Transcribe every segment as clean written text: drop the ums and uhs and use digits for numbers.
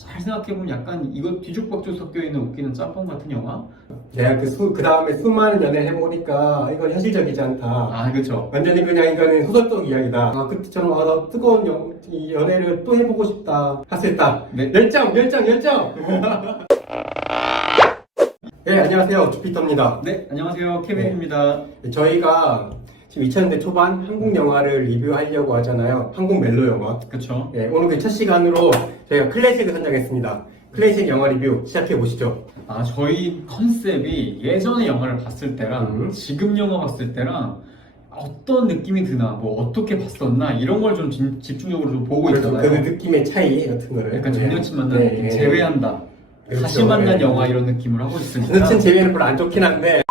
잘 생각해보면 약간 이거 뒤죽박죽 섞여있는 웃기는 짬뽕 같은 영화? 내가 그 다음에 수많은 연애를 해보니까 이건 현실적이지 않다. 아 그쵸. 완전히 그냥 이거는 소설적 이야기다. 그때처럼 나 뜨거운 이 연애를 또 해보고 싶다. 하셨다. 네. 열정! 네, 안녕하세요. 주피터입니다. 네, 안녕하세요. 케빈입니다. 저희가 지금 2000년대 초반 한국 영화를 리뷰하려고 하잖아요. 한국 멜로 영화. 그쵸. 네, 오늘 그 첫 시간으로 저희가 클래식을 선정했습니다. 클래식 영화 리뷰 시작해 보시죠. 저희 컨셉이 예전에 영화를 봤을 때랑 지금 영화 봤을 때랑 어떤 느낌이 드나, 뭐 어떻게 봤었나 이런 걸 좀 집중적으로 좀 보고 그래서 그 있잖아요. 느낌의 차이 같은 거를 약간 전 여친 만난 네, 느낌, 네. 제외한다. 그렇죠. 다시 만난 네. 영화 이런 느낌을 하고 있으니까. 여친 제외는 별로 안 좋긴 한데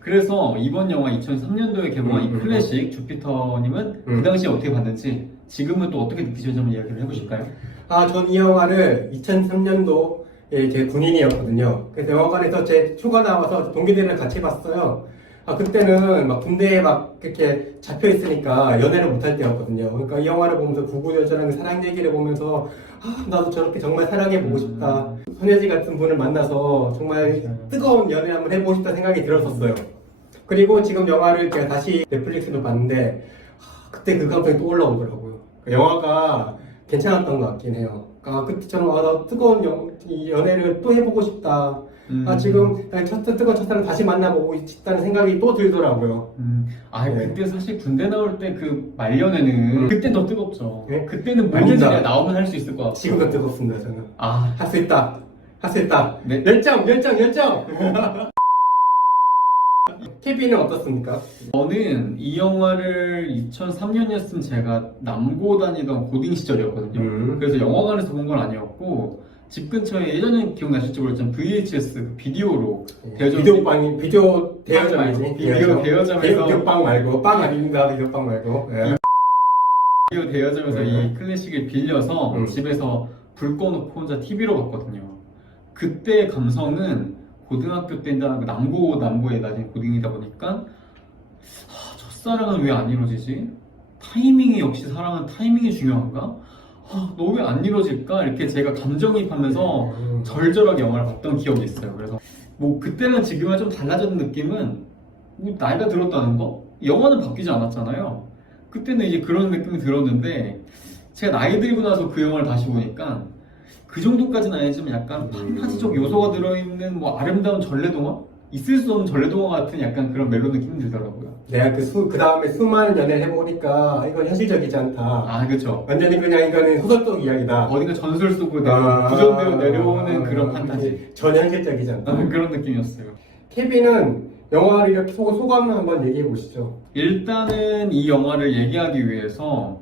그래서 이번 영화 2003년도에 개봉한 이 클래식 주피터님은 그 당시에 어떻게 봤는지 지금은 또 어떻게 느끼셨는지 한번 이야기를 해보실까요? 전 이 영화를 2003년도에 제 군인이었거든요. 그래서 영화관에서 제 휴가 나와서 동기들이랑 같이 봤어요. 그때는 막 군대에 막 이렇게 잡혀 있으니까 연애를 못할 때였거든요. 그러니까 이 영화를 보면서 구구절절한 사랑 얘기를 보면서 나도 저렇게 정말 사랑해보고 싶다. 손예지 같은 분을 만나서 정말 뜨거운 연애 한번 해보고 싶다 생각이 들었었어요. 그리고 지금 영화를 제가 다시 넷플릭스로 봤는데 그때 그 감정이 또 올라오더라고요. 영화가 괜찮았던 것 같긴 해요. 그때처럼 나 뜨거운 이 연애를 또 해보고 싶다. 지금 뜨거운 첫사랑 다시 만나보고 싶다는 생각이 또 들더라고요. 네. 그때 사실 군대 나올 때 그 말년에는 그때 더 뜨겁죠. 네? 그때는 아닙니다. 모든 일이 나오면 할 수 있을 것 같아요. 지금도 뜨겁습니다, 저는. 할 수 있다. 할 수 있다. 네. 열정! 케빈은 어떻습니까? 저는 이 영화를 2003년이었으면 제가 남고 다니던 고딩 시절이었거든요. 그래서 영화관에서 본 건 아니었고 집 근처에 예전에 기억나실지 모르겠지만 VHS 그 비디오로 비디오 대여점이지. 비디오 대여점에서 비디오빵 말고 빵 아닙니다. 비디오빵 말고. 예. 비디오 대여점에서 이 클래식을 빌려서 집에서 불 꺼놓고 혼자 TV로 봤거든요. 그때 감성은 고등학교 때인가 남고에 나중에 고딩이다 보니까 첫사랑은 왜 안 이루어지지? 타이밍이 역시 사랑은 타이밍이 중요한가? 너 왜 안 이루어질까? 이렇게 제가 감정이입하면서 절절하게 영화를 봤던 기억이 있어요. 그래서 뭐 그때랑 지금은 좀 달라졌는 느낌은 뭐 나이가 들었다는 거? 영화는 바뀌지 않았잖아요. 그때는 이제 그런 느낌이 들었는데 제가 나이 들고 나서 그 영화를 다시 보니까 그 정도까지는 아니지만 약간 판타지적 요소가 들어있는 뭐 아름다운 전래동화? 있을 수 없는 전래동화 같은 약간 그런 멜로 느낌이 들더라고요. 내가 그 다음에 수많은 연애를 해보니까 이건 현실적이지 않다. 그쵸. 완전히 그냥 이거는 소설적 이야기다. 어딘가 전설 속으로 구전되어 내려오는 그런 판타지. 전혀 현실적이지 않다. 그런 느낌이었어요. 케빈은 영화를 이렇게 소감을 한번 얘기해 보시죠. 일단은 이 영화를 얘기하기 위해서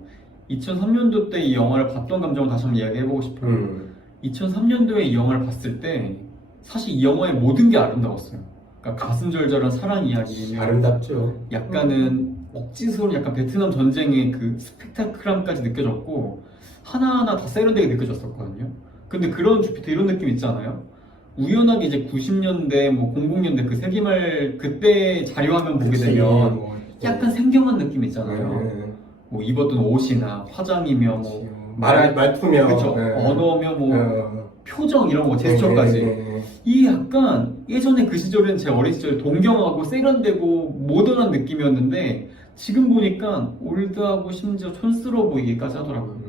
2003년도 때 이 영화를 봤던 감정을 다시 한번 이야기해보고 싶어요. 2003년도에 이 영화를 봤을 때 사실 이 영화의 모든 게 아름다웠어요. 그러니까 가슴 절절한 사랑 이야기, 아름답죠. 약간은 억지스러운 약간 베트남 전쟁의 그 스펙타클함까지 느껴졌고 하나하나 다 세련되게 느껴졌었거든요. 근데 그런 주피터 이런 느낌 있잖아요. 우연하게 이제 90년대, 뭐 00년대 그 세기말 그때 자료화면 보게 되면 약간 생경한 느낌 있잖아요. 뭐 입었던 옷이나 화장이며 뭐 말투며 그쵸. 언어며 뭐 표정 이런 거 제스처까지 이 약간 예전에 그 시절엔 제 어린 시절에 동경하고 세련되고 모던한 느낌이었는데 지금 보니까 올드하고 심지어 촌스러워 보이기까지 하더라고요.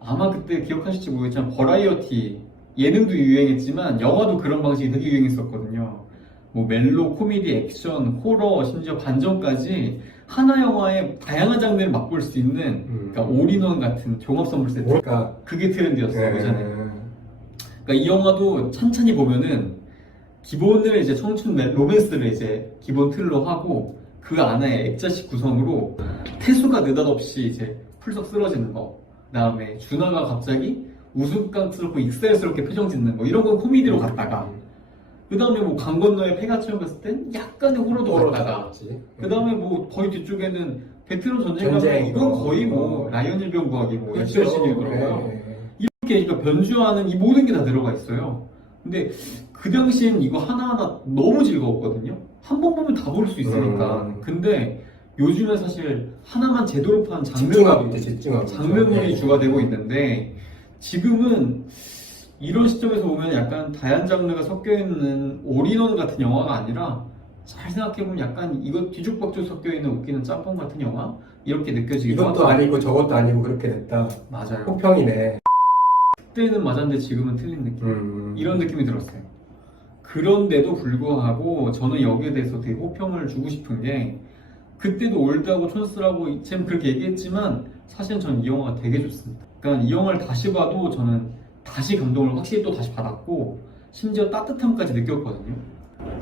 아마 그때 기억하실지 모르겠지만 버라이어티 예능도 유행했지만 영화도 그런 방식이 되게 유행했었거든요. 뭐 멜로, 코미디, 액션, 호러, 심지어 반전까지 하나 영화의 다양한 장르를 맛볼 수 있는 그러니까 올인원 같은 종합 선물 세트. 그게 트렌드였어요 예전에. 그러니까 이 영화도 찬찬히 보면은 기본을 이제 청춘 로맨스를 이제 기본 틀로 하고 그 안에 액자식 구성으로 태수가 느닷없이 이제 풀썩 쓰러지는 거, 그다음에 준하가 갑자기 우스꽝스럽고 익살스럽게 표정 짓는 거 이런 건 코미디로 갔다가 그 다음에 뭐 강 건너에 폐가 체험 갔을 땐 약간의 호러도 갔다가 그 다음에 뭐 거의 뒤쪽에는 베트남 전쟁 가면 이건 거의 뭐 라이언 일병 구하기 뭐 액션 씬이더라고요. 이렇게 그러니까 변주하는 이 모든 게 다 들어가 있어요. 근데 그 당시엔 이거 하나하나 너무 즐거웠거든요. 한 번 보면 다 볼 수 있으니까. 근데 요즘은 사실 하나만 제대로 판 장르물이 주가 되고 있는데 지금은 이런 시점에서 보면 약간 다양한 장르가 섞여 있는 올인원 같은 영화가 아니라 잘 생각해보면 약간 이거 뒤죽박죽 섞여 있는 웃기는 짬뽕 같은 영화 이렇게 느껴지기도 이것도 아니고 저것도 아니고 그렇게 됐다. 맞아요. 혹평이네. 그때는 맞았는데 지금은 틀린 느낌. 이런 느낌이 들었어요. 그런데도 불구하고 저는 여기에 대해서 되게 호평을 주고 싶은 게 그때도 올드하고 촌스라고 참 그렇게 얘기했지만 사실은 저는 이 영화가 되게 좋습니다. 그러니까 이 영화를 다시 봐도 저는 다시 감동을 확실히 또 다시 받았고 심지어 따뜻함까지 느꼈거든요.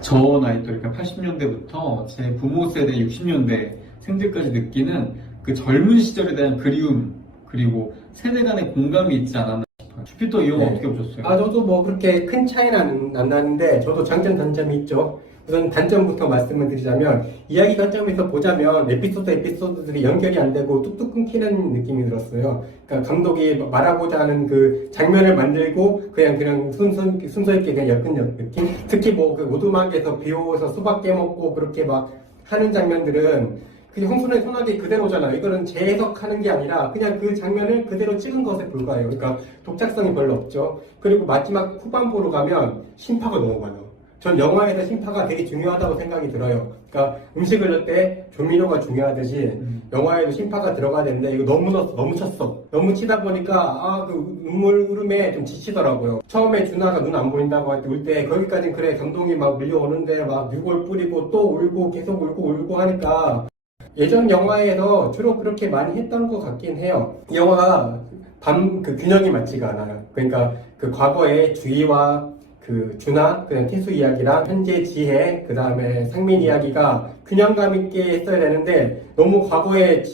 저 나이 또 그러니까 80년대부터 제 부모 세대 60년대 생들까지 느끼는 그 젊은 시절에 대한 그리움 그리고 세대 간의 공감이 있지 않았나 싶어요. 주피터 이 영화 네. 어떻게 보셨어요? 저도 뭐 그렇게 큰 차이는 안 나는데 저도 장점 단점이 있죠. 우선 단점부터 말씀을 드리자면 이야기 관점에서 보자면 에피소드들이 연결이 안 되고 뚝뚝 끊기는 느낌이 들었어요. 그러니까 감독이 말하고자 하는 그 장면을 만들고 그냥 순서 있게 그냥 엮은 느낌. 특히 뭐 그 오두막에서 비 오서 수박 깨먹고 그렇게 막 하는 장면들은 그 형수의 손아귀 그대로잖아요. 이거는 재해석하는 게 아니라 그냥 그 장면을 그대로 찍은 것에 불과해요. 그러니까 독창성이 별로 없죠. 그리고 마지막 후반부로 가면 심파가 너무 많아요. 전 영화에서 심파가 되게 중요하다고 생각이 들어요. 그러니까 음식을 넣을 때 조미료가 중요하듯이 영화에도 심파가 들어가야 되는데 이거 너무 넣었어, 너무 쳤어. 너무 치다 보니까 그 눈물 흐름에 좀 지치더라고요. 처음에 준하가 눈 안 보인다고 할 때 울 때 거기까지는 그래 감동이 막 밀려오는데 막 유골 뿌리고 또 울고 계속 울고 하니까 예전 영화에서 주로 그렇게 많이 했던 것 같긴 해요. 이 영화가 그 균형이 맞지가 않아요. 그러니까 그 과거의 주희와 그 준하, 그냥 태수 이야기랑 현재 지혜, 그 다음에 상민 이야기가 균형감 있게 했어야 되는데 너무 과거에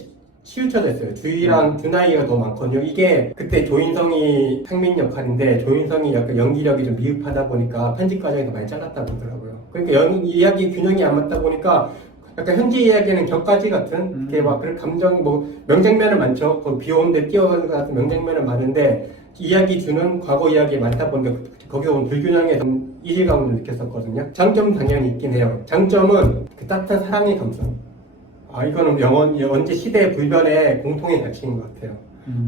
치우쳐져 있어요. 주희랑 준하 이야기가 더 많거든요. 이게 그때 조인성이 상민 역할인데 조인성이 약간 연기력이 좀 미흡하다 보니까 편집 과정에서 많이 잘랐다고 하더라고요. 그러니까 이야기 균형이 안 맞다 보니까 약간 현지 이야기는 격가지 같은 게 막 그런 감정 뭐 명장면은 많죠. 비 오는데 뛰어가는 것 같은 명장면은 많은데 이야기 주는 과거 이야기 많다 보니까 거기에 온 불균형의 이질감을 느꼈었거든요. 장점 당연히 있긴 해요. 장점은 그 따뜻한 사랑의 감성. 이거는 언제 시대 불변의 공통의 가치인 것 같아요.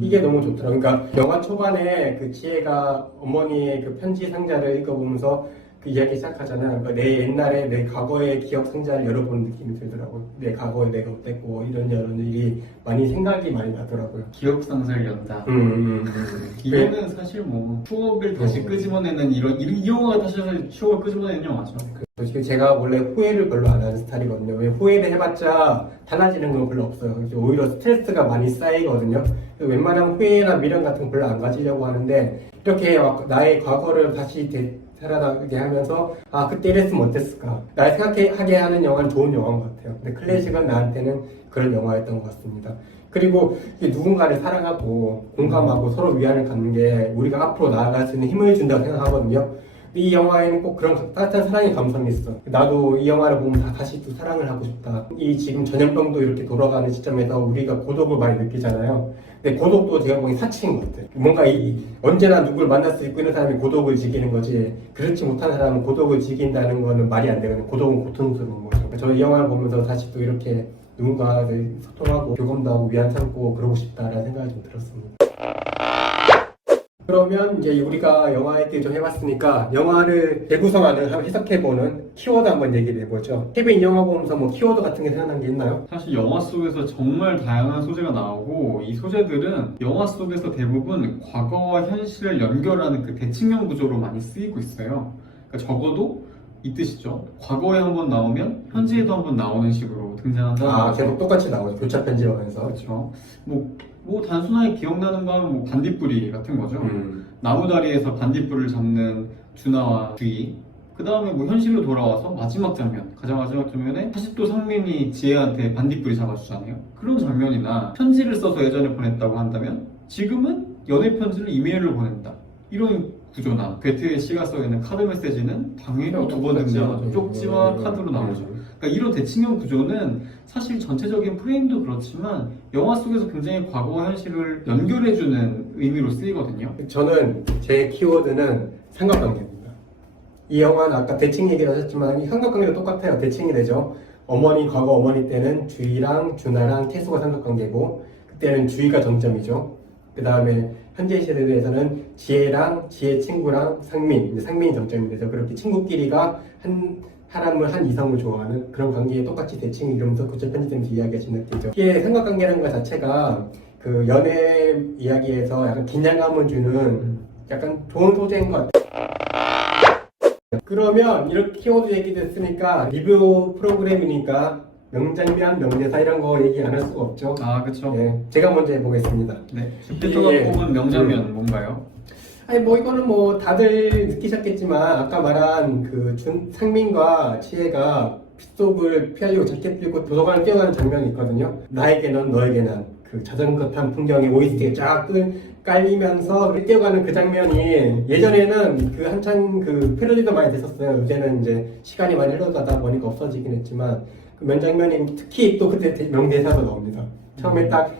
이게 너무 좋더라고요. 그러니까 영화 초반에 그 지혜가 어머니의 그 편지 상자를 읽어보면서 그 이야기 시작하잖아요. 그러니까 내 옛날에 내 과거의 기억 상자를 열어보는 느낌이 들더라고요. 내 과거에 내가 어땠고 이런 일이 많이 나더라고요. 기억 상자를 연다. 이거는 사실 뭐 추억을 다시 끄집어내는 이 영화가 사실 추억을 끄집어내는 영화죠. 지금 제가 원래 후회를 별로 안 하는 스타일이거든요. 왜 후회를 해봤자 달라지는 건 별로 없어요. 오히려 스트레스가 많이 쌓이거든요. 웬만하면 후회나 미련 같은 거 별로 안 가지려고 하는데 이렇게 나의 과거를 다시 살아나게 하면서 그때 이랬으면 어땠을까 날 생각하게 하는 영화는 좋은 영화인 것 같아요. 근데 클래식은 나한테는 그런 영화였던 것 같습니다. 그리고 누군가를 사랑하고 공감하고 서로 위안을 갖는 게 우리가 앞으로 나아갈 수 있는 힘을 준다고 생각하거든요. 이 영화에는 꼭 그런 따뜻한 사랑의 감성이 있어. 나도 이 영화를 보면 다시 또 사랑을 하고 싶다. 이 지금 전염병도 이렇게 돌아가는 시점에서 우리가 고독을 많이 느끼잖아요. 근데 고독도 제가 보기엔 사치인 것 같아요. 뭔가 언제나 누굴 만날 수 있고 있는 사람이 고독을 즐기는 거지 그렇지 못한 사람은 고독을 즐긴다는 거는 말이 안 되거든요. 고독은 고통스러운 거죠. 저 이 영화를 보면서 다시 또 이렇게 누군가 소통하고 교감도 하고 위안 삼고 그러고 싶다라는 생각이 좀 들었습니다. 그러면 이제 우리가 영화 얘기 좀 해봤으니까 영화를 재구성하는 한번 해석해보는 키워드 한번 얘기를 해보죠. 케빈 이 영화 보면서 뭐 키워드 같은 게 생각난 게 있나요? 사실 영화 속에서 정말 다양한 소재가 나오고 이 소재들은 영화 속에서 대부분 과거와 현실을 연결하는 그 대칭형 구조로 많이 쓰이고 있어요. 그러니까 적어도 이 뜻이죠. 과거에 한번 나오면 현재에도 한번 나오는 식으로 등장한다. 계속 똑같이 나오죠. 교차 편집하면서. 그렇죠. 뭐 단순하게 기억나는 거 하면 뭐 반딧불이 같은 거죠. 나무다리에서 반딧불을 잡는 준하와 주희. 그 다음에 뭐 현실로 돌아와서 마지막 장면, 가장 마지막 장면에 다시 또 상민이 지혜한테 반딧불이 잡아주잖아요. 그런 장면이나 편지를 써서 예전에 보냈다고 한다면 지금은 연애 편지를 이메일로 보낸다. 이런 구조나 베트의 시가 써있는 카드 메시지는 당연히 두 번 등장하죠. 쪽지와 카드로 나오죠. 그러니까 이런 대칭형 구조는 사실 전체적인 프레임도 그렇지만 영화 속에서 굉장히 과거와 현실을 연결해주는 의미로 쓰이거든요. 저는 제 키워드는 삼각관계입니다. 이 영화는 아까 대칭 얘기를 하셨지만 이 삼각관계도 똑같아요. 대칭이 되죠. 과거 어머니 때는 주희랑 준하랑 태수가 삼각관계고 그때는 주희가 정점이죠. 그 다음에 현재 시대에서는 지혜랑 지혜 친구랑 상민, 이제 상민이 정점이 돼서 그렇게 친구끼리가 한 사람을 한 이성을 좋아하는 그런 관계에 똑같이 대칭 이러면서 그쪽 편집되면서 이야기가 진행되죠. 이게 삼각관계라는 것 자체가 그 연애 이야기에서 약간 긴장감을 주는 약간 좋은 소재인 것 같아요. 그러면 이렇게 키워드 얘기됐으니까 리뷰 프로그램이니까 명장면, 명대사 이런 거 얘기 안 할 수가 없죠. 아, 그쵸. 네, 제가 먼저 해보겠습니다. 네. 주피터가 예. 뽑은 명장면 뭔가요? 아니 뭐 이거는 뭐 다들 느끼셨겠지만 아까 말한 그 상민과 지혜가 빗속을 피하려고 자켓 들고 도서관을 뛰어가는 장면이 있거든요. 나에게 넌 너에게 난 그 자전거 탄 풍경이 OST가 쫙 깔리면서 뛰어가는 그 장면이 예전에는 그 한창 그 패러디도 많이 됐었어요. 요새는 이제 시간이 많이 흘러가다 보니까 없어지긴 했지만 그 명장면이 특히 또 그때 명대사도 나옵니다. 처음에 딱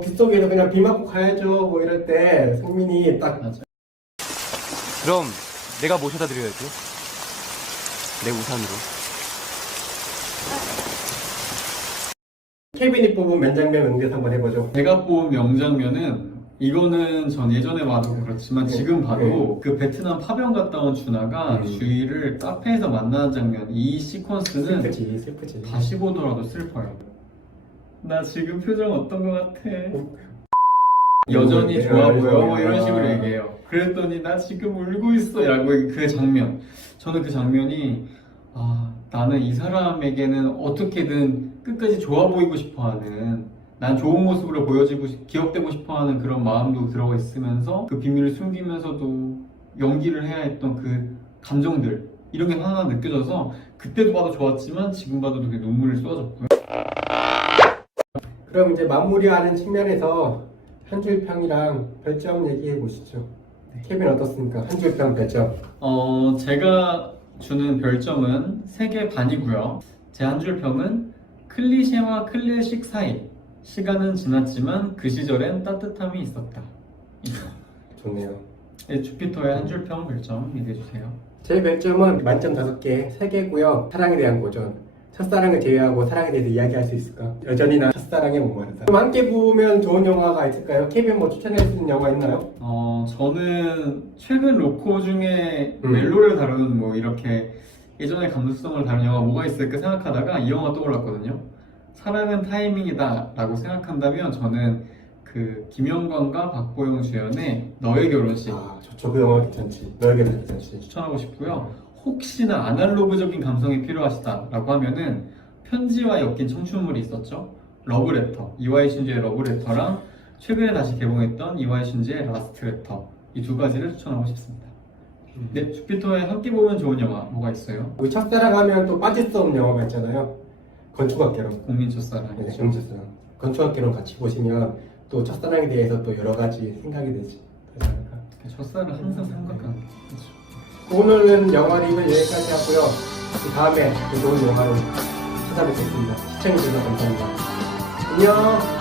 빗속에서 그냥 비 맞고 가야죠 뭐 이럴 때 상민이 딱 맞아. 그럼 내가 모셔다 드려야지. 내 우산으로. 케빈이 뽑은 명장면 명대사 한번 해보죠. 제가 뽑은 명장면은 이거는 전 예전에 봐도 그렇지만 지금 봐도 그 베트남 파병 갔다 온 준하가 주희를 카페에서 만나는 장면, 이 시퀀스는 슬프지. 다시 보더라도 슬퍼요. 나 지금 표정 어떤 것 같아? 여전히 좋아 보여? 뭐 이런 식으로 얘기해요. 그랬더니 나 지금 울고 있어 라고 그 장면, 저는 그 장면이 나는 이 사람에게는 어떻게든 끝까지 좋아 보이고 싶어하는, 난 좋은 모습으로 보여지고 기억되고 싶어하는 그런 마음도 들어가 있으면서 그 비밀을 숨기면서도 연기를 해야 했던 그 감정들, 이런 게 하나 느껴져서 그때도 봐도 좋았지만 지금 봐도 되게 눈물이 쏟아졌고요. 그럼 이제 마무리하는 측면에서 한 줄 평이랑 별점 얘기해 보시죠. 케빈 어떻습니까? 한 줄 평 별점. 제가 주는 별점은 3개 반이고요. 제 한 줄 평은 클리셰와 클래식 사이, 시간은 지났지만 그 시절엔 따뜻함이 있었다. 좋네요. 네, 주피터의 한 줄 평 별점 얘기해주세요. 제 별점은 만점 5개, 3개고요. 사랑에 대한 고전. 첫사랑을 제외하고 사랑에 대해서 이야기할 수 있을까? 여전히 난 첫사랑에 목마르다. 그럼 함께 보면 좋은 영화가 있을까요? 케빈 뭐 추천할 수 있는 영화 있나요? 저는 최근 로코 중에 멜로를 다루는 뭐 이렇게 예전의 감수성을 다룬 영화 뭐가 있을까 생각하다가 이 영화 떠올랐거든요. 사랑은 타이밍이다 라고 생각한다면 저는 그 김영광과 박보영 주연의 너의 결혼식 좋죠. 그 영화 괜찮지. 너에게 괜찮지. 추천하고 싶고요. 혹시나 아날로그적인 감성이 필요하시다 라고 하면은 편지와 엮인 청춘물이 있었죠. 러브레터, 이와이 슌지의 러브레터랑 최근에 다시 개봉했던 이와이 슌지의 라스트 레터, 이 두 가지를 추천하고 싶습니다. 네, 주피터의 함께 보면 좋은 영화 뭐가 있어요? 우리 첫사랑 하면 또 빠질 수 없는 영화가 있잖아요. 건축학개론. 국민 첫사랑. 네, 첫사랑. 건축학개론 같이 보시면 또 첫사랑에 대해서 또 여러 가지 생각이 되지. 첫사랑 항상 삼각관. 오늘은 영화 리뷰를 여기까지 하고요. 그 다음에 또 좋은 영화로 찾아뵙겠습니다. 시청해주셔서 감사합니다. 안녕!